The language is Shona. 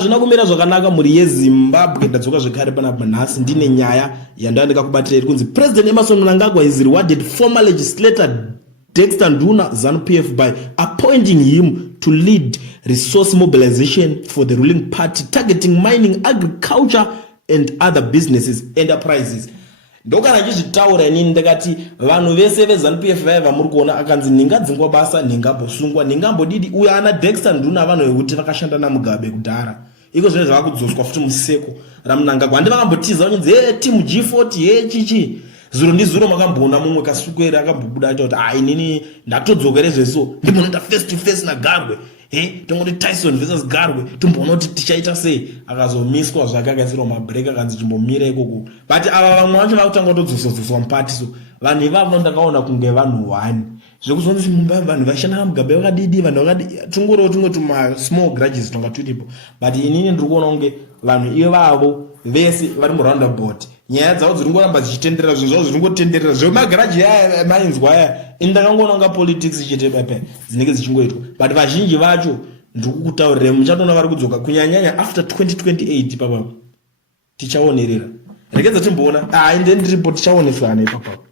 Zvina kumira zvakanaka muri yeZimbabwe. Ndadzoka zvekare panapa nhasi ndine nyaya yandandika kubatira kunzi President Emmerson Mnangagwa is rewarded former legislator Dexter Nduna ZANU-PF by appointing him to lead resource mobilization for the ruling party targeting mining, agriculture and other businesses enterprises. Ndokana chizvitaura inini ndakati vanhu vese veZANU-PF vaiva muri kuona akanzi ningadzingwa basa ningambosungwa ningambodidi uyo ana Dexter Nduna vanhu vekuti vakashanda naMugabe kudhara. Iko zvine zvavakudzoswa futi museko raMnangagwa. Handi vakambotiza vachinzi team G40 chichi zuro ndizuro makamboona mumwe kasukwera akambobuda aita kuti inini ndatodzokere zveso ndimbonoita face to face naGarwe tongoti Tyson versus Garwe tomboona kuti tichaita sei. Akazomiswa zvake akaisirwa mabreak akanzi chimbomira ikoko. But ava vamwe vacho vakutanga kutodzoswa mupati. So vanhu ivavo ndakaona kunge vanhu wani zvekuzonzi mumba vanhu vashanda naMugabe vakadidi vanhu vakadidi tungoro tuma small grudges tonga tulipo. But inini ndiri kuona kunge vanhu ivavo vese vari muroundabout nyaya dzavo dziri ngoramba dzichitenderera zvinhu zviri ngotenderera zvemagaraji aya mainzwa aya indakangoona kunga politics ichite pepe dzinenge dzichingoitwa. But vazhinji vacho ndiri kukutaurira muchatoona vari kudzoka kunyanyanya after 2028 papa tichaonerera rekedza timboona ndendiripo tichaonesana ipapo.